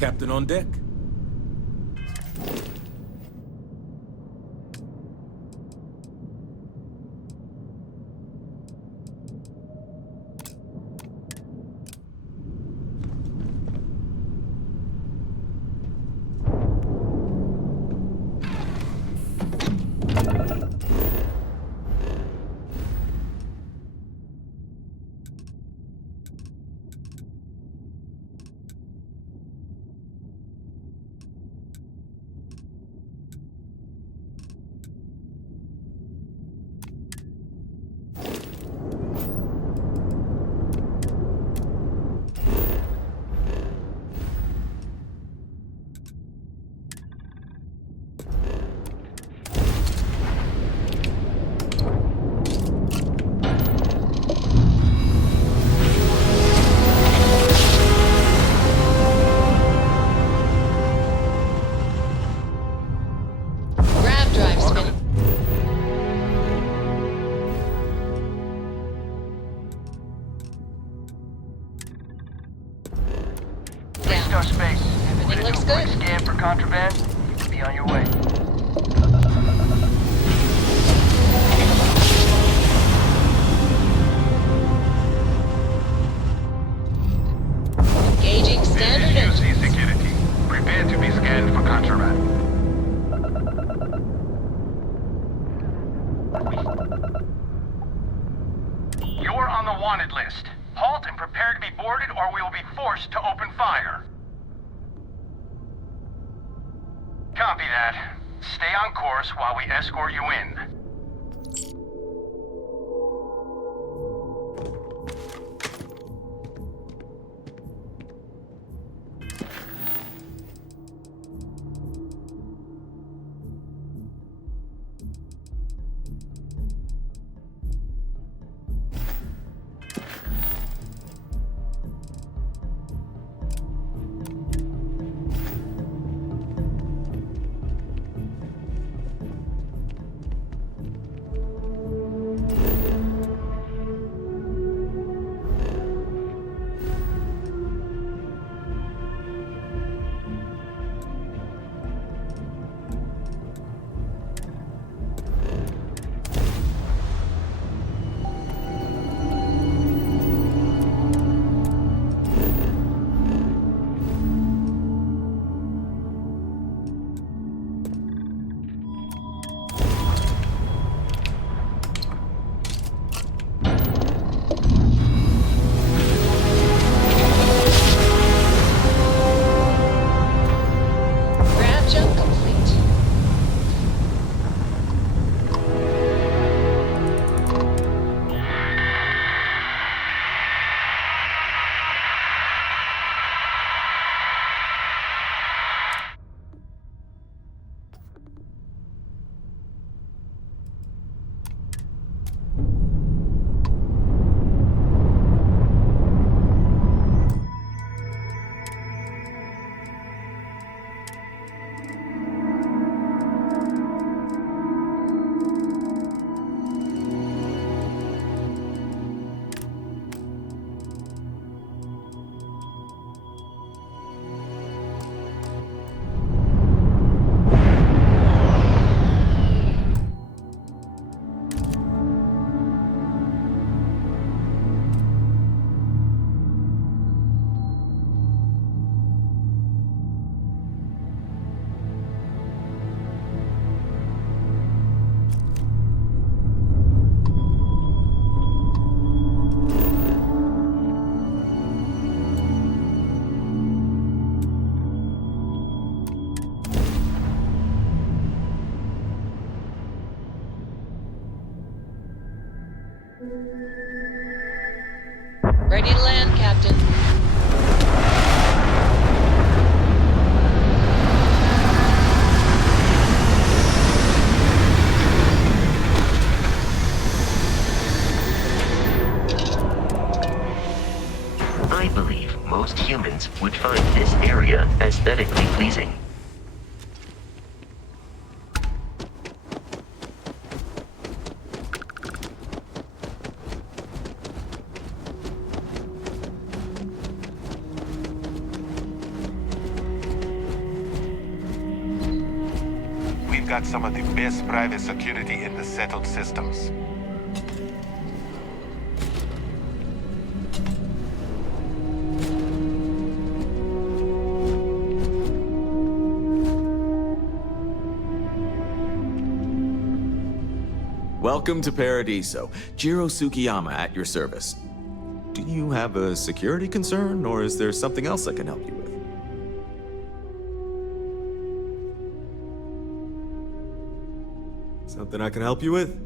Captain on deck. Star space. Everything looks good. Scan for contraband. Be on your way. Engaging standard This is engines. UC security. Prepare to be scanned for contraband. You're on the wanted list. Halt and prepare to be boarded or we will be forced to open fire. Copy that. Stay on course while we escort you in. Grab jump complete. Ready to land, Captain. I believe most humans would find this area aesthetically pleasing. got some of the best private security in the settled systems. Welcome to Paradiso. Jiro Tsukiyama at your service. Do you have a security concern, or is there something else I can help you with? Something I can help you with?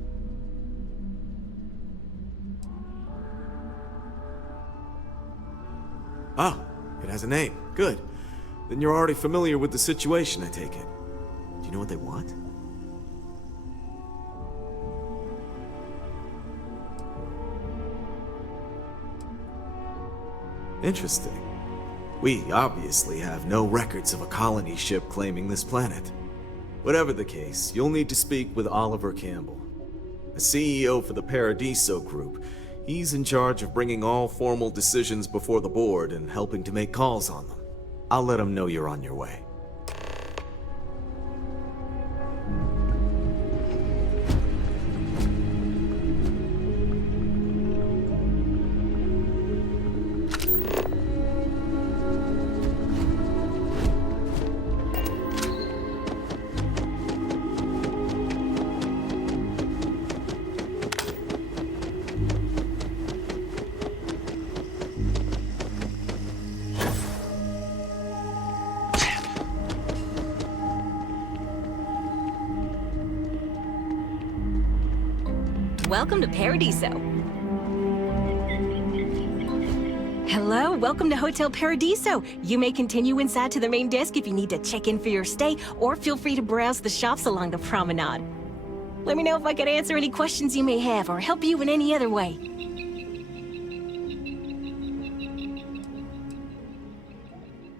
Ah, it has a name. Good. Then you're already familiar with the situation, I take it. Do you know what they want? Interesting. We obviously have no records of a colony ship claiming this planet. Whatever the case, you'll need to speak with Oliver Campbell, the CEO for the Paradiso Group. He's in charge of bringing all formal decisions before the board and helping to make calls on them. I'll let him know you're on your way. Welcome to Paradiso. Hello, welcome to Hotel Paradiso. You may continue inside to the main desk if you need to check in for your stay, or feel free to browse the shops along the promenade. Let me know if I can answer any questions you may have, or help you in any other way.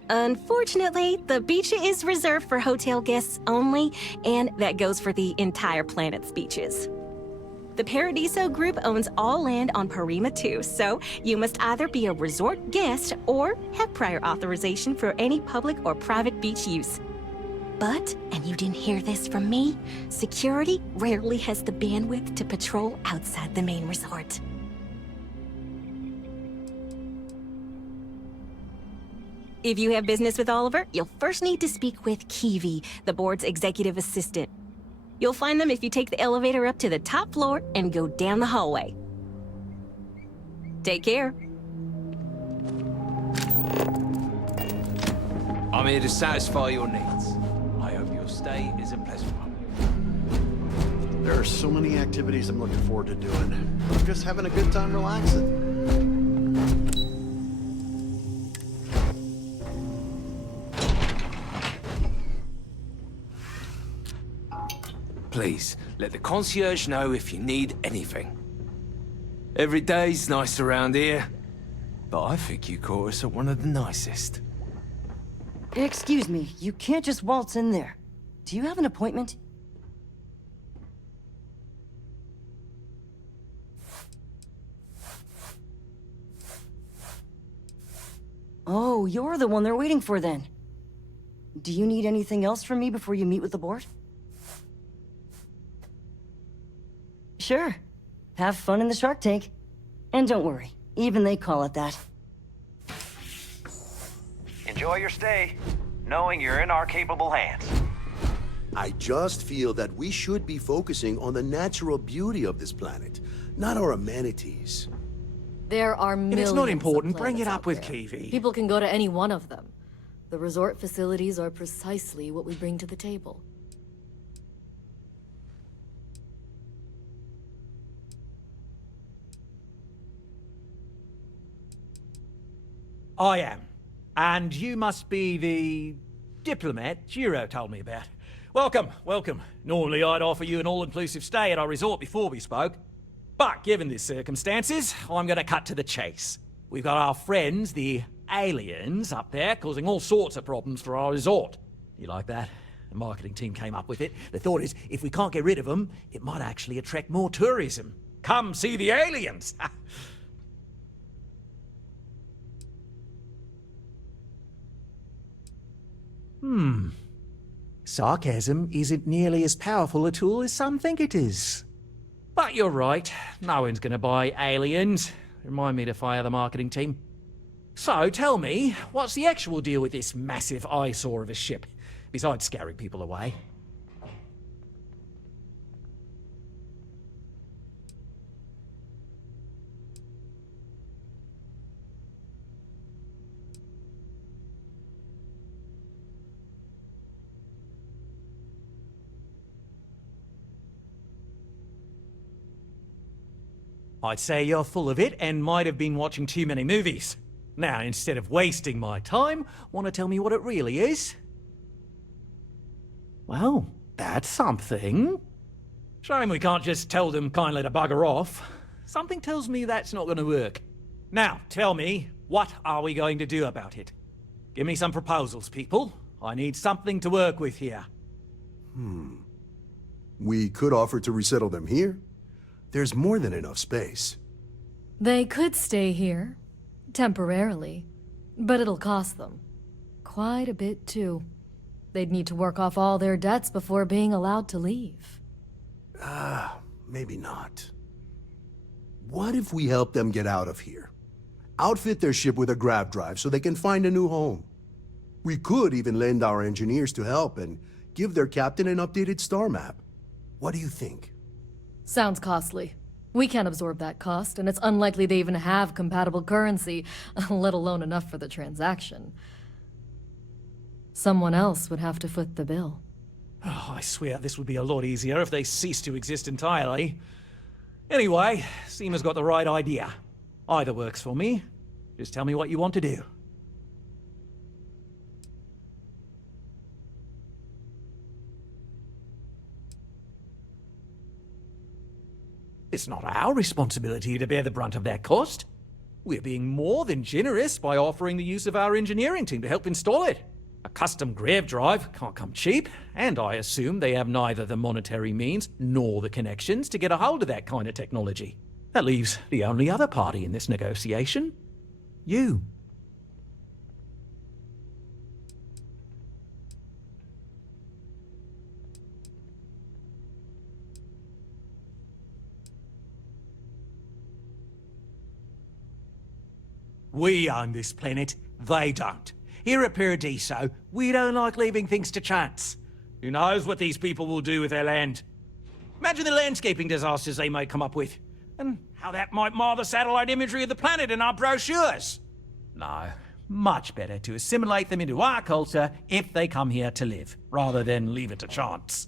Unfortunately, the beach is reserved for hotel guests only, and that goes for the entire planet's beaches. The Paradiso Group owns all land on Parima 2, so you must either be a resort guest or have prior authorization for any public or private beach use. But, and you didn't hear this from me, security rarely has the bandwidth to patrol outside the main resort. If you have business with Oliver, you'll first need to speak with Kiwi, the board's executive assistant. You'll find them if you take the elevator up to the top floor and go down the hallway. Take care. I'm here to satisfy your needs. I hope your stay is a pleasant one. There are so many activities I'm looking forward to doing. I'm just having a good time relaxing. Please, let the concierge know if you need anything. Every day's nice around here, but I think you caught us at one of the nicest. Excuse me, you can't just waltz in there. Do you have an appointment? Oh, you're the one they're waiting for then. Do you need anything else from me before you meet with the board? Sure. Have fun in the shark tank. And don't worry, even they call it that. Enjoy your stay, knowing you're in our capable hands. I just feel that we should be focusing on the natural beauty of this planet, not our amenities. There are millions If it's not important, of bring it planets up out with there. Kiwi. People can go to any one of them. The resort facilities are precisely what we bring to the table. I am. And you must be the diplomat Jiro told me about. Welcome, welcome. Normally I'd offer you an all-inclusive stay at our resort before we spoke. But given the circumstances, I'm gonna cut to the chase. We've got our friends, the aliens, up there, causing all sorts of problems for our resort. You like that? The marketing team came up with it. The thought is, if we can't get rid of them, it might actually attract more tourism. Come see the aliens! sarcasm isn't nearly as powerful a tool as some think it is. But you're right, no one's gonna buy aliens. Remind me to fire the marketing team. So, tell me, what's the actual deal with this massive eyesore of a ship, besides scaring people away? I'd say you're full of it and might have been watching too many movies. Now, instead of wasting my time, want to tell me what it really is? Well, that's something. Shame we can't just tell them kindly to bugger off. Something tells me that's not going to work. Now, tell me, what are we going to do about it? Give me some proposals, people. I need something to work with here. We could offer to resettle them here. There's more than enough space. They could stay here. Temporarily. But it'll cost them. Quite a bit, too. They'd need to work off all their debts before being allowed to leave. Maybe not. What if we help them get out of here? Outfit their ship with a grav drive so they can find a new home. We could even lend our engineers to help and give their captain an updated star map. What do you think? Sounds costly. We can't absorb that cost, and it's unlikely they even have compatible currency, let alone enough for the transaction. Someone else would have to foot the bill. Oh, I swear this would be a lot easier if they ceased to exist entirely. Anyway, Seema's got the right idea. Either works for me. Just tell me what you want to do. It's not our responsibility to bear the brunt of that cost. We're being more than generous by offering the use of our engineering team to help install it. A custom grav drive can't come cheap, and I assume they have neither the monetary means nor the connections to get a hold of that kind of technology. That leaves the only other party in this negotiation. You. We own this planet, they don't. Here at Paradiso, we don't like leaving things to chance. Who knows what these people will do with their land? Imagine the landscaping disasters they might come up with, and how that might mar the satellite imagery of the planet in our brochures. No, much better to assimilate them into our culture if they come here to live, rather than leave it to chance.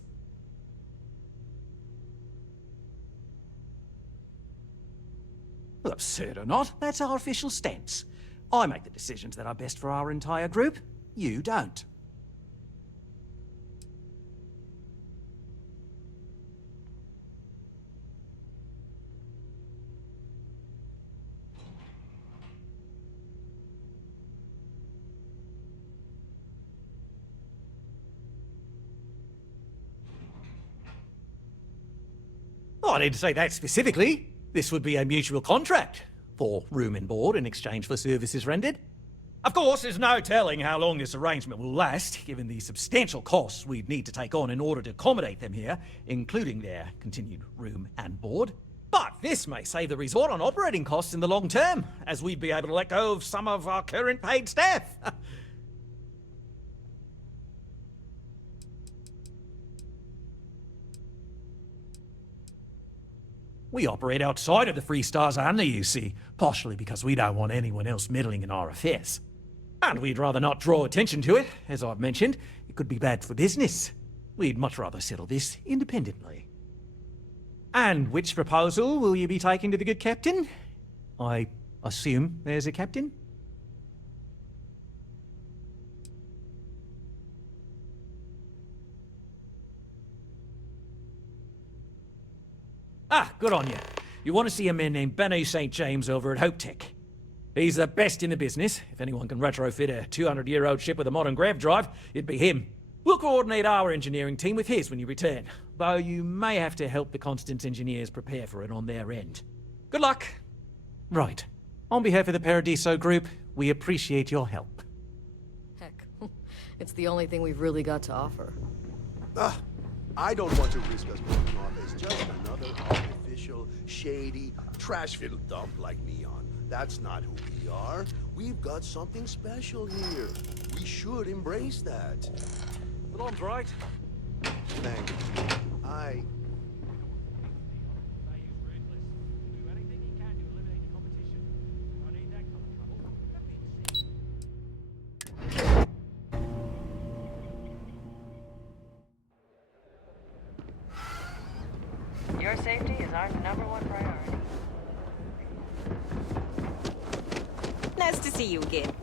Well, absurd or not, that's our official stance. I make the decisions that are best for our entire group. You don't. Oh, I didn't say that specifically. This would be a mutual contract for room and board in exchange for services rendered. Of course, there's no telling how long this arrangement will last, given the substantial costs we'd need to take on in order to accommodate them here, including their continued room and board. But this may save the resort on operating costs in the long term, as we'd be able to let go of some of our current paid staff. We operate outside of the Free Stars only, you see, partially because we don't want anyone else meddling in our affairs. And we'd rather not draw attention to it. As I've mentioned, it could be bad for business. We'd much rather settle this independently. And which proposal will you be taking to the good captain? I assume there's a captain? Ah, good on you. You want to see a man named Benny St. James over at Hope Tech. He's the best in the business. If anyone can retrofit a 200-year-old ship with a modern grav drive, it'd be him. We'll coordinate our engineering team with his when you return, though you may have to help the Constance engineers prepare for it on their end. Good luck. Right. On behalf of the Paradiso Group, we appreciate your help. Heck, it's the only thing we've really got to offer. I don't want to risk us going off as just another artificial, shady, trash-filled dump like Neon. That's not who we are. We've got something special here. We should embrace that. Alarm's right. Thank you. Your safety is our #1 priority. Nice to see you again.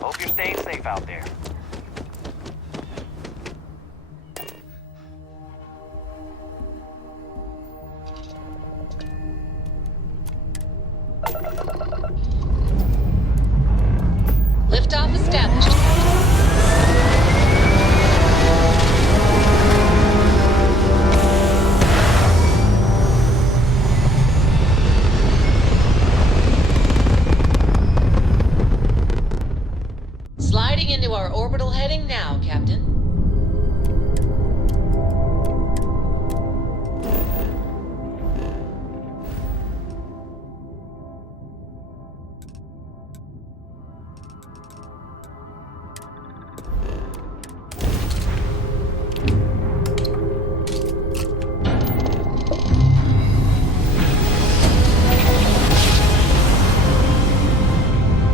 Hope you're staying safe out there. Liftoff established. Sliding into our orbital heading now, Captain.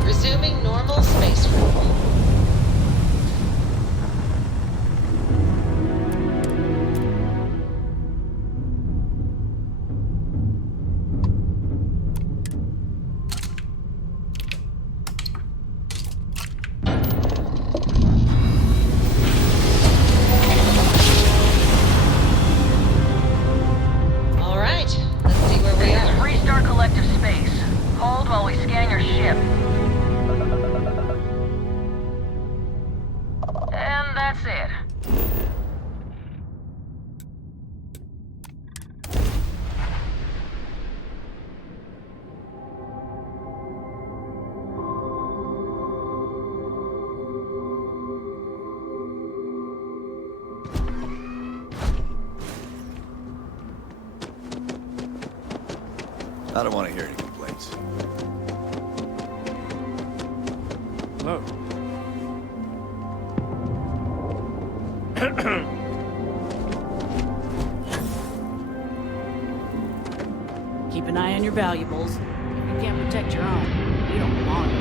Resuming normal space travel. All right, let's see where we This is are. Restart Collective Space. Hold while we scan your ship. And that's it. I don't want to hear any complaints. No. Keep an eye on your valuables. If you can't protect your own, you don't want it.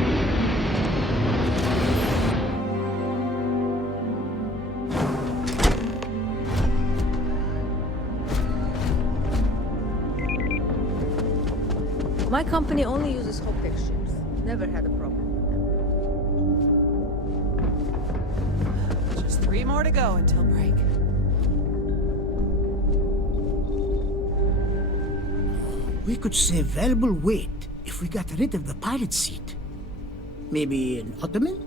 My company only uses Hopek ships. Never had a problem with them. Just 3 more to go until break. We could save valuable weight if we got rid of the pilot seat. Maybe an ottoman?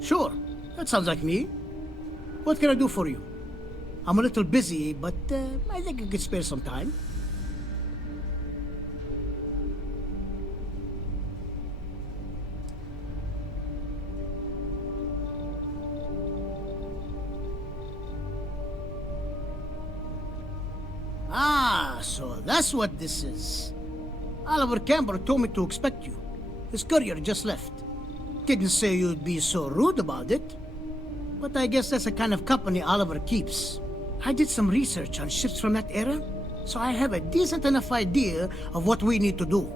Sure, that sounds like me. What can I do for you? I'm a little busy, but I think I could spare some time. Ah, so that's what this is. Oliver Campbell told me to expect you. His courier just left. Didn't say you'd be so rude about it. But I guess that's the kind of company Oliver keeps. I did some research on ships from that era, so I have a decent enough idea of what we need to do.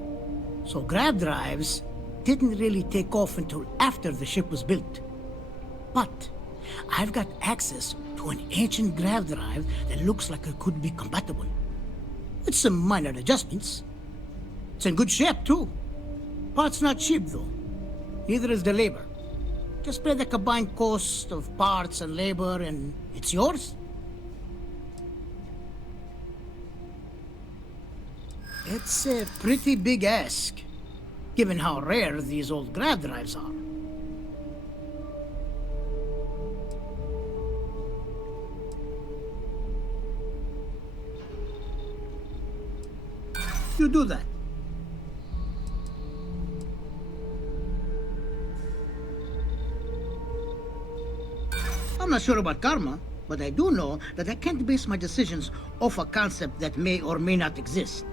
So grav drives didn't really take off until after the ship was built. But I've got access to an ancient grav drive that looks like it could be compatible. With some minor adjustments. It's in good shape, too. Parts not cheap, though. Neither is the labor. Just pay the combined cost of parts and labor, and it's yours. It's a pretty big ask, given how rare these old grav drives are. You do that. I'm not sure about karma, but I do know that I can't base my decisions off a concept that may or may not exist.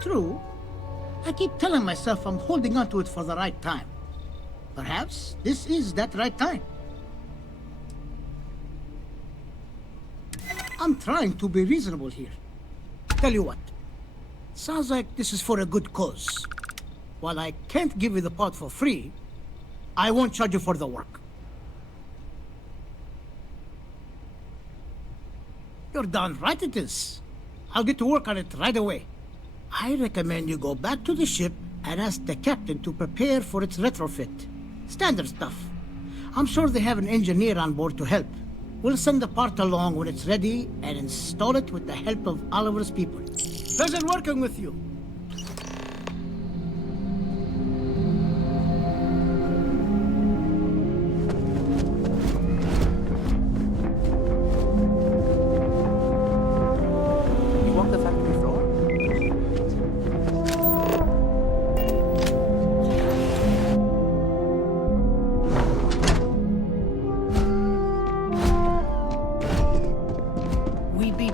True. I keep telling myself I'm holding on to it for the right time. Perhaps this is that right time. I'm trying to be reasonable here. Tell you what, sounds like this is for a good cause. While I can't give you the pot for free, I won't charge you for the work. You're darn right it is. I'll get to work on it right away. I recommend you go back to the ship and ask the captain to prepare for its retrofit. Standard stuff. I'm sure they have an engineer on board to help. We'll send the part along when it's ready and install it with the help of Oliver's people. Pleasure working with you.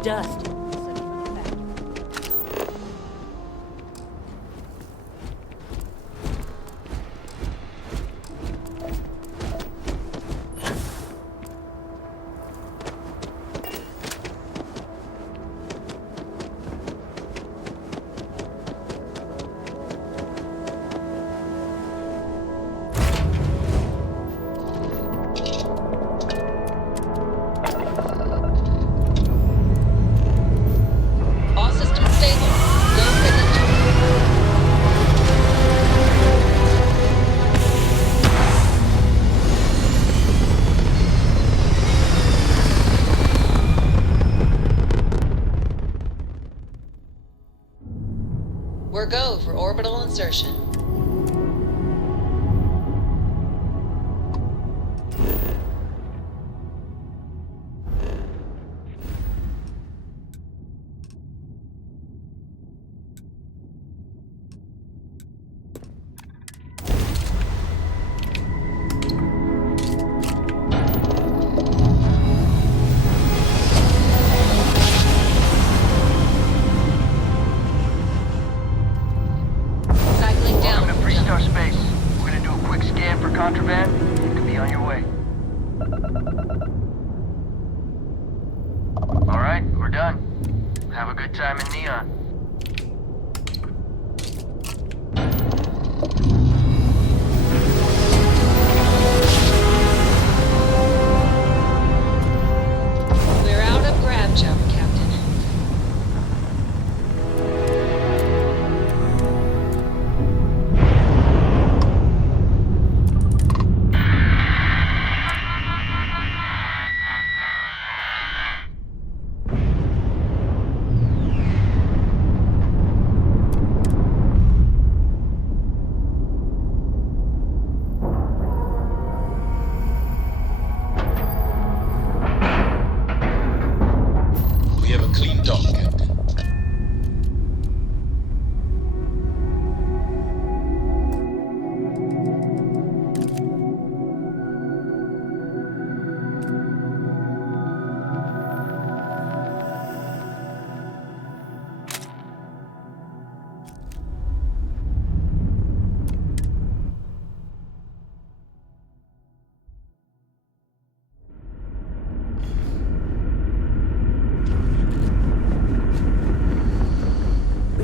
Dust. We're go for orbital insertion.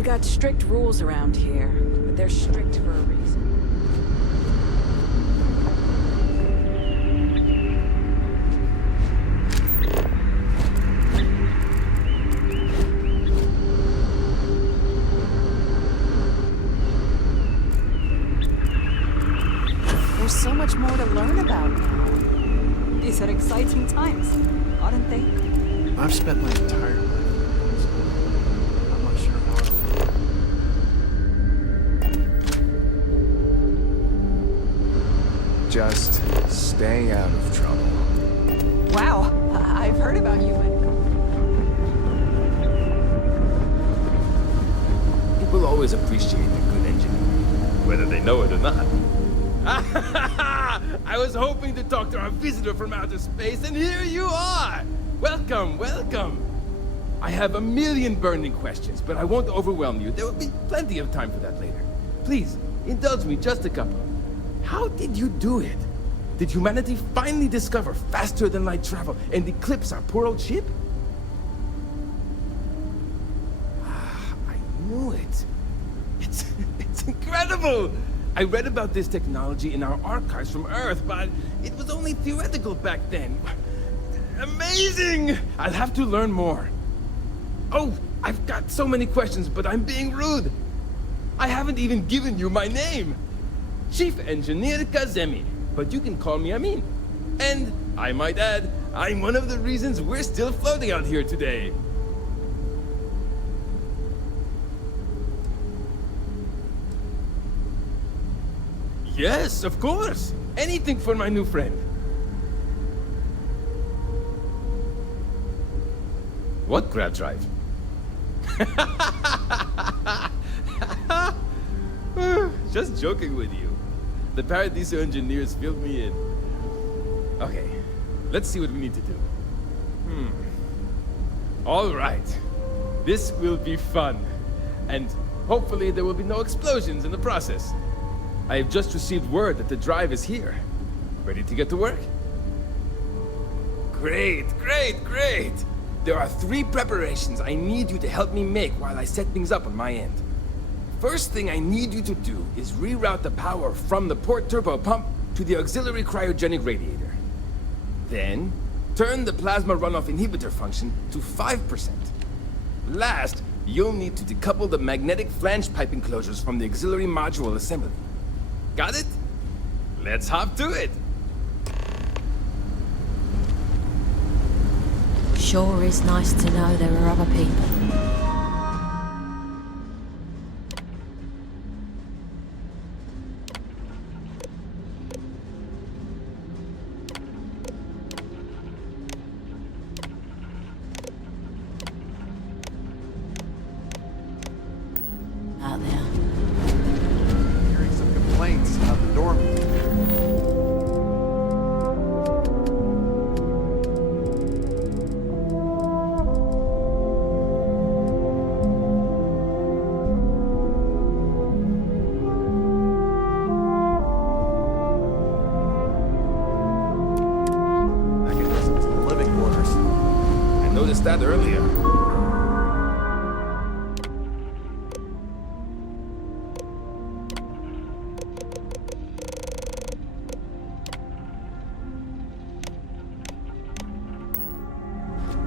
Got strict rules around here, but they're strict for a reason. There's so much more to learn about now. These are exciting times, aren't they? I've spent my entire life. I'm not sure how. just stay out of trouble. Wow, I've heard about you, but... People always appreciate a good engineer, whether they know it or not. I was hoping to talk to our visitor from outer space, and here you are! Welcome, welcome! I have a million burning questions, but I won't overwhelm you. There will be plenty of time for that later. Please, indulge me just a couple. How did you do it? Did humanity finally discover faster than light travel and eclipse our poor old ship? I knew it. It's incredible! I read about this technology in our archives from Earth, but it was only theoretical back then. Amazing! I'll have to learn more. Oh, I've got so many questions, but I'm being rude. I haven't even given you my name. Chief Engineer Kazemi, but you can call me Amin. And, I might add, I'm one of the reasons we're still floating out here today. Yes, of course. Anything for my new friend. What grab drive? Just joking with you. The Paradiso engineers filled me in. Okay, let's see what we need to do. All right. This will be fun. And hopefully there will be no explosions in the process. I have just received word that the drive is here. Ready to get to work? Great, great, great! There are 3 preparations I need you to help me make while I set things up on my end. First thing I need you to do is reroute the power from the port turbo pump to the auxiliary cryogenic radiator. Then, turn the plasma runoff inhibitor function to 5%. Last, you'll need to decouple the magnetic flange pipe enclosures from the auxiliary module assembly. Got it? Let's hop to it! Sure is nice to know there are other people. Out there. Hearing some complaints about the dorm. That earlier.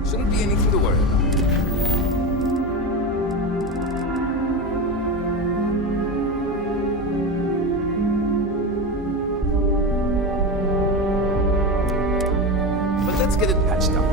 Shouldn't be anything to worry about. But let's get it patched up.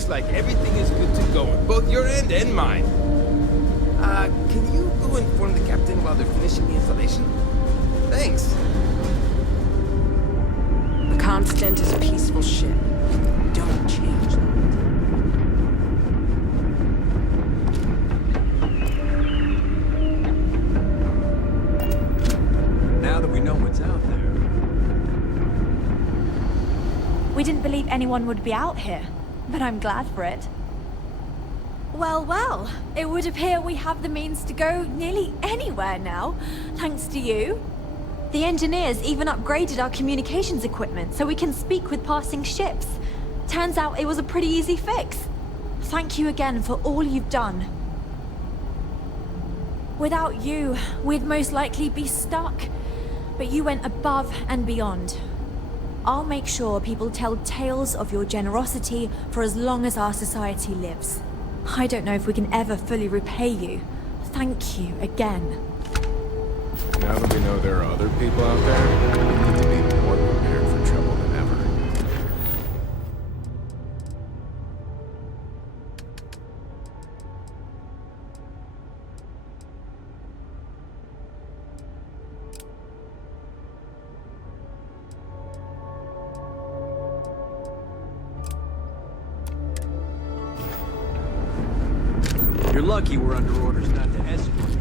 looks like everything is good to go on both your end and mine. Can you go inform the captain while they're finishing the installation? Thanks. The Constant is a peaceful ship. Don't change that. Now that we know what's out there. We didn't believe anyone would be out here, but I'm glad for it. Well, well, it would appear we have the means to go nearly anywhere now, thanks to you. The engineers even upgraded our communications equipment so we can speak with passing ships. Turns out it was a pretty easy fix. Thank you again for all you've done. Without you, we'd most likely be stuck. But you went above and beyond. I'll make sure people tell tales of your generosity for as long as our society lives. I don't know if we can ever fully repay you. Thank you again. Now that we know there are other people out there, we need to be more prepared for trouble than ever. You're lucky we're under orders not to escort you.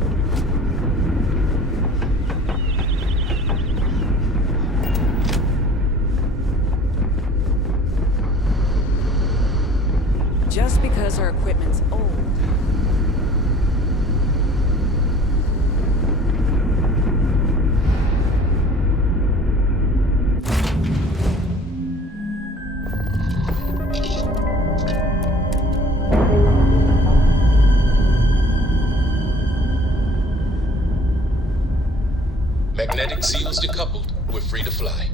Just because our equipment's old. Magnetic seals decoupled. We're free to fly.